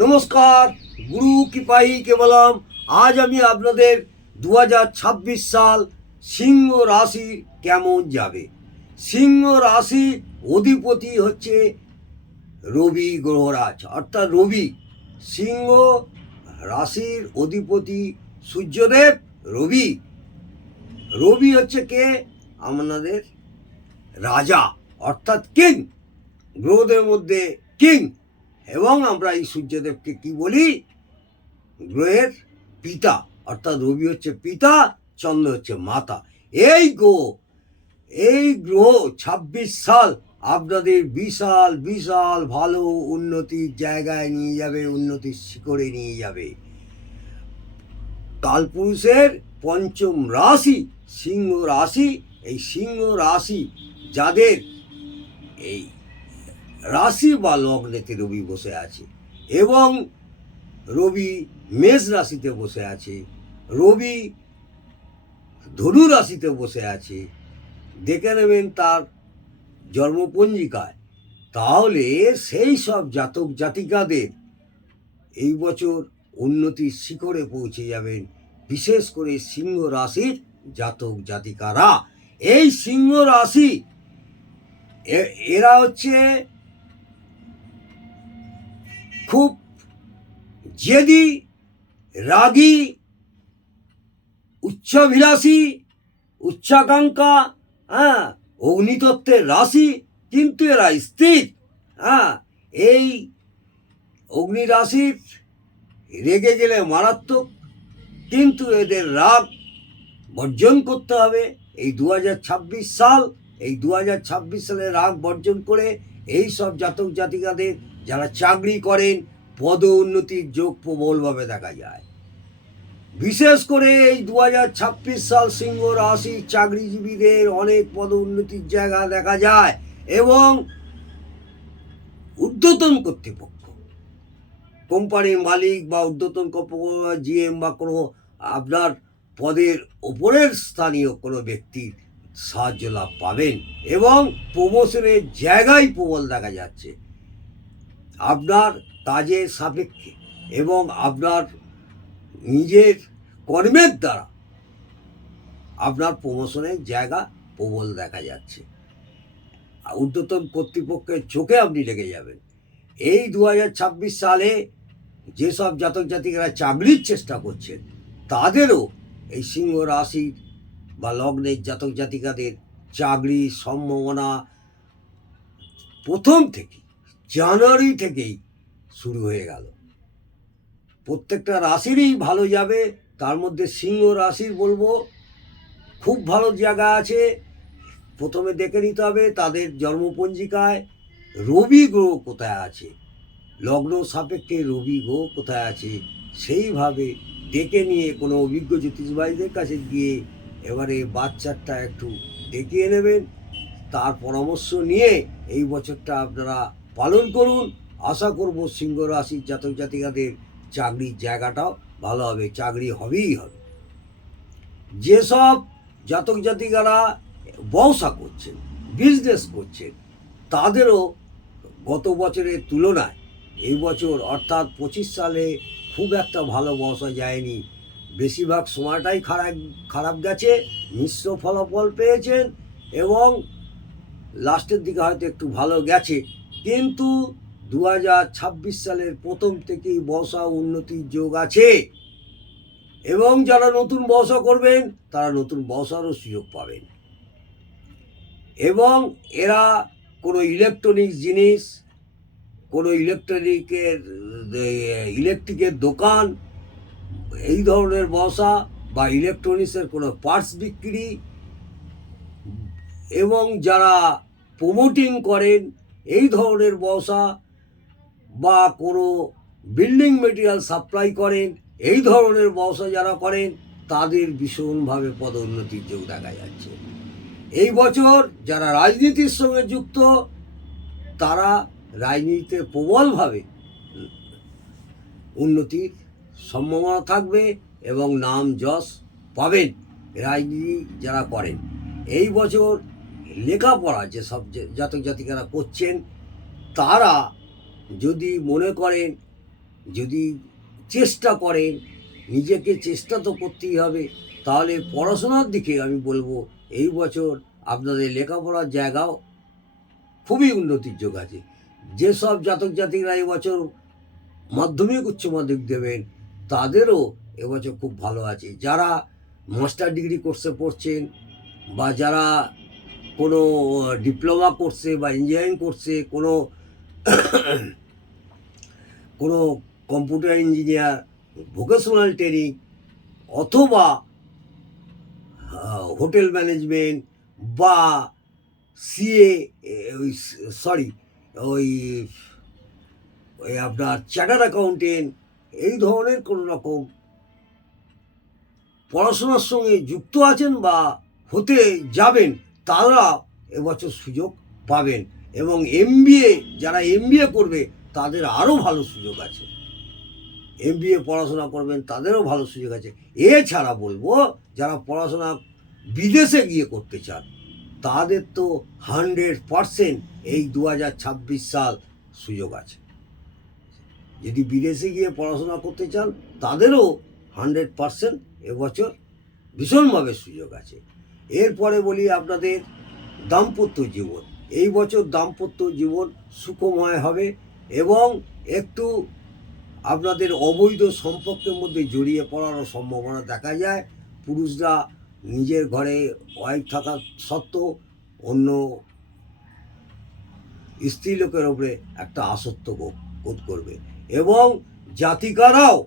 নমস্কার, গুরু কৃপাই কেবলম। আজ আমি আপনাদের দু হাজার ছাব্বিশ সাল সিংহ রাশি কেমন যাবে? সিংহ রাশি অধিপতি হচ্ছে রবি গ্রহরাজ, অর্থাৎ রবি। সিংহ রাশির অধিপতি সূর্যদেব, রবি। রবি হচ্ছে কে? আমাদের রাজা, অর্থাৎ কিং। গ্রহদের মধ্যে কিং। এবং আমরা এই সূর্যদেবকে কি বলি? গ্রহের পিতা, অর্থাৎ রবি হচ্ছে পিতা, চন্দ্র হচ্ছে মাতা। এই গ্রহ এই গ্রহ ছাব্বিশ সাল আপনাদের বিশাল বিশাল ভালো উন্নতির জায়গায় নিয়ে যাবে, উন্নতির শিখরে নিয়ে যাবে। কালপুরুষের পঞ্চম রাশি, সিংহ রাশি। এই সিংহ রাশি যাদের এই রাশি বা লগ্নেতে রবি বসে আছে এবং রবি মেষ রাশিতে বসে আছে, রবি ধনু রাশিতে বসে আছে। দেখে নেবেন তার জন্মপঞ্জিকায়। তাহলে সেই সব জাতক জাতিকাদের এই বছর উন্নতির শিখরে পৌঁছে যাবেন বিশেষ করে সিংহ রাশির জাতক জাতিকারা। এই সিংহ রাশি এরা হচ্ছে খুব জেদি, রাগী, উচ্চাভিলাষী, উচ্চাকাঙ্ক্ষা হ্যাঁ অগ্নিতত্ত্বের রাশি, কিন্তু এরা স্থির হ্যাঁ এই অগ্নি রাশির রেগে গেলে মারাত্মক, কিন্তু এদের রাগ বর্জন করতে হবে। এই দু হাজার ছাব্বিশ সাল, এই দু হাজার ছাব্বিশ সালে রাগ বর্জন করে এই সব জাতক জাতিকাদের যারা চাকরি করেন, পদ উন্নতির যোগ প্রবলভাবে দেখা যায়। বিশেষ করে এই দু হাজার ছাব্বিশ সাল সিংহ রাশি চাকরিজীবীদের অনেক পদ উন্নতির জায়গা দেখা যায় এবং ঊর্ধ্বতন কর্তৃপক্ষ। কোম্পানির মালিক বা ঊর্ধ্বতন জিএম বা কোনো আপনার পদের ওপরের স্থানীয় কোনো ব্যক্তির সাহায্য লাভ পাবেন এবং প্রমোশনের জায়গায় প্রবল দেখা যাচ্ছে। আপনার কাজের সাপেক্ষে এবং আপনার নিজের কর্মের দ্বারা আপনার প্রমোশনের জায়গা প্রবল দেখা যাচ্ছে। ঊর্ধ্বতন কর্তৃপক্ষের চোখে আপনি লেগে যাবেন। এই দু হাজার ছাব্বিশ সালে যেসব জাতক জাতিকারা চাকরির চেষ্টা করছেন, তাদেরও এই সিংহ রাশির বা লগ্নের জাতক জাতিকাদের চাকরির সম্ভাবনা প্রথম থেকে জানুয়ারি থেকেই শুরু হয়ে গেল। প্রত্যেকটা রাশিরই ভালো যাবে, তার মধ্যে সিংহ রাশির বলব, খুব ভালো জায়গা আছে। প্রথমে দেখে নিতে হবে তাদের জন্মপঞ্জিকায় রবি গ্রহ কোথায় আছে। লগ্ন সাপেক্ষে রবি গ্রহ কোথায় আছে, সেইভাবে দেখে নিয়ে কোনো অভিজ্ঞ জ্যোতিষবাহীদের কাছে গিয়ে এবারে বাচ্চাটা একটু দেখিয়ে নেবেন। তার পরামর্শ নিয়ে এই বছরটা আপনারা পালন করুন। আশা করব সিংহ রাশির জাতক জাতিকাদের চাকরির জায়গাটাও ভালো হবে, চাকরি হবেই হবে। যেসব জাতক জাতিকারা ব্যবসা করছেন বিজনেস করছেন, তাদেরও গত বছরের তুলনায় এই বছর অর্থাৎ পঁচিশ সালে খুব একটা ভালো ব্যবসা যায়নি। বেশিরভাগ সময়টাই খারাপ খারাপ গেছে, মিশ্র ফলাফল পেয়েছেন এবং লাস্টের দিকে হয়তো একটু ভালো গেছে। কিন্তু দু হাজার ছাব্বিশ সালের প্রথম থেকেই বসা উন্নতির যোগ আছে। এবং যারা নতুন বসা করবেন, তারা নতুন বসারও সুযোগ পাবেন। এবং এরা কোনো ইলেকট্রনিক্স জিনিস, কোনো ইলেকট্রনিকের ইলেকট্রিকের দোকান, এই ধরনের বসা বা ইলেকট্রনিক্সের কোনো পার্টস বিক্রি, এবং যারা প্রমোটিং করেন এই ধরনের ব্যবসা বা কোনো বিল্ডিং মেটেরিয়াল সাপ্লাই করেন, এই ধরনের ব্যবসা যারা করেন, তাদের ভীষণভাবে পদোন্নতির যোগ দেখা যাচ্ছে। এই বছর যারা রাজনীতির সঙ্গে যুক্ত, তারা রাজনীতিতে প্রবলভাবে উন্নতির সম্ভাবনা থাকবে এবং নাম যশ পাবেন রাজনীতি যারা করেন। এই বছর লেখাপড়া যে সব যে- জাতক জাতিকারা করছেন, তারা যদি মনে করেন, যদি চেষ্টা করেন, নিজেকে চেষ্টা তো করতেই হবে, তাহলে পড়াশোনার দিকে আমি বলব, এই বছর আপনাদের লেখাপড়ার জায়গাও খুবই উন্নতির যোগ আছে। যেসব জাতক জাতিকরা এবছর মাধ্যমিক, উচ্চ মাধ্যমিক দেবেন, তাদেরও এবছর খুব ভালো আছে। যারা মাস্টার ডিগ্রি কোর্সে পড়ছেন বা যারা কোনো ডিপ্লোমা করছে বা ইঞ্জিনিয়ারিং করছে কোনো কোনো কম্পিউটার ইঞ্জিনিয়ার ভোকেশনাল ট্রেনিং অথবা হোটেল ম্যানেজমেন্ট বা সিএ ওই সরি ওই ওই আপনার চার্টার অ্যাকাউন্টেন্ট এই ধরনের কোনো রকম পড়াশোনার সঙ্গে যুক্ত আছেন বা হতে যাবেন তারা এবছর সুযোগ পাবেন এবং এমবিএ যারা এমবিএ করবে, তাদের আরও ভালো সুযোগ আছে। এমবিএ পড়াশোনা করবেন, তাদেরও ভালো সুযোগ আছে। এছাড়া বলব, যারা পড়াশোনা বিদেশে গিয়ে করতে চান, তাদের তো হান্ড্রেড পারসেন্ট এই দু হাজার ছাব্বিশ সাল সুযোগ আছে। যদি বিদেশে গিয়ে পড়াশোনা করতে চান, তাদেরও হান্ড্রেড পারসেন্ট এবছর ভীষণভাবে সুযোগ আছে। এরপরে বলি আপনাদের দাম্পত্য জীবন। এই বছর দাম্পত্য জীবন সুখময় হবে এবং একটু আপনাদের অবৈধ সম্পর্কের মধ্যে জড়িয়ে পড়ারও সম্ভাবনা দেখা যায়। পুরুষরা নিজের ঘরে ওয়াইফ থাকা সত্ত্বেও অন্য স্ত্রী লোকের ওপরে একটা আসক্ত বোধ বোধ করবে এবং জাতিকারাও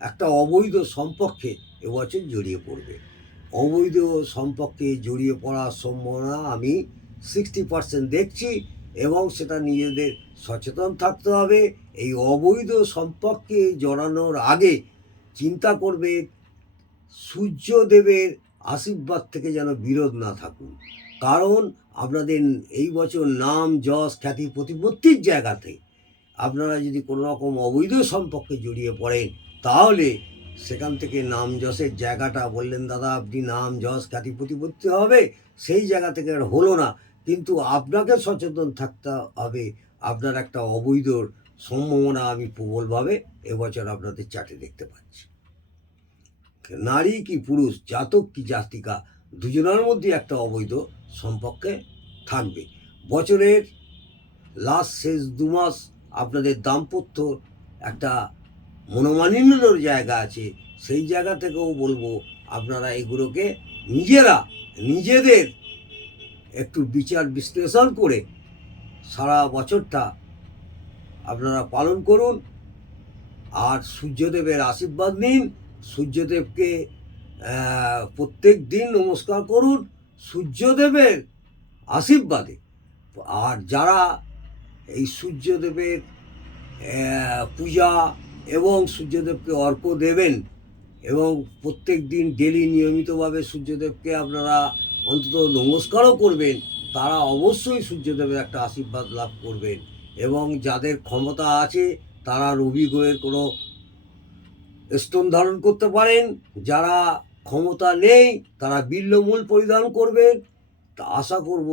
একটা অবৈধ সম্পর্কে এবছর জড়িয়ে পড়বে। অবৈধ সম্পর্কে জড়িয়ে পড়ার সম্ভাবনা আমি সিক্সটি পার্সেন্ট দেখছি এবং সেটা নিজেদের সচেতন থাকতে হবে। এই অবৈধ সম্পর্কে জড়ানোর আগে চিন্তা করবে, সূর্যদেবের আশীর্বাদ থেকে যেন বিরোধ না থাকুন। কারণ আপনাদের এই বছর নাম, যশ, খ্যাতি, প্রতিপত্তির জায়গাতে আপনারা যদি কোনো রকম অবৈধ সম্পর্কে জড়িয়ে পড়েন, তাহলে সেখান থেকে নাম যশের জায়গাটা বললেন, দাদা, আপনি নাম যশ খ্যাতি প্রতিপত্তি হবে, সেই জায়গা থেকে আর হলো না। কিন্তু আপনাকে সচেতন থাকতে হবে। আপনার একটা অবৈধর সম্ভাবনা আমি প্রবলভাবে এবছর আপনাদের চাটে দেখতে পাচ্ছি। নারী কি পুরুষ, জাতক কি জাতিকা, দুজনের মধ্যে একটা অবৈধ সম্পর্কে থাকবে। বছরের লাস্ট শেষ দু মাস আপনাদের দাম্পত্য একটা মনোমালিন্যর জায়গা আছে, সেই জায়গা থেকেও বলব আপনারা এগুলোকে নিজেরা, নিজেদের একটু বিচার বিশ্লেষণ করে সারা বছরটা আপনারা পালন করুন। আর সূর্যদেবের আশীর্বাদ নিন, সূর্যদেবকে প্রত্যেক দিন নমস্কার করুন, সূর্যদেবের আশীর্বাদে। আর যারা এই সূর্যদেবের পূজা এবং সূর্যদেবকে অর্ক দেবেন এবং প্রত্যেক দিন ডেলি নিয়মিতভাবে সূর্যদেবকে আপনারা অন্তত নমস্কারও করবেন। তারা অবশ্যই সূর্যদেবের একটা আশীর্বাদ লাভ করবেন এবং যাদের ক্ষমতা আছে, তারা রবি গ্রহের কোনো স্তন ধারণ করতে পারেন। যারা ক্ষমতা নেই, তারা বিল্লমূল পরিধান করবেন। তা আশা করব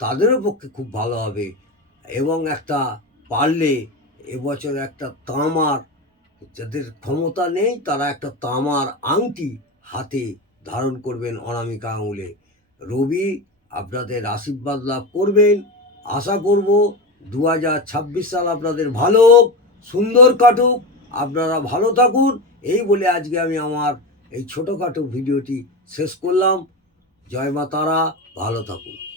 তাদেরও পক্ষে খুব ভালো হবে এবং একটা পারলে এবছর একটা তামার যাদের ক্ষমতা নেই, তারা একটা তামার আংটি হাতে ধারণ করবেন অনামিকা আঙুলে। রবি, আপনাদের আশীর্বাদ লাভ করবেন। আশা করব দু হাজার ছাব্বিশ সাল আপনাদের ভালো সুন্দর কাটুক, আপনারা ভালো থাকুন। এই বলে আজকে আমি আমার এই ছোটোখাটো ভিডিওটি শেষ করলাম। জয় মা তারা, ভালো থাকুন।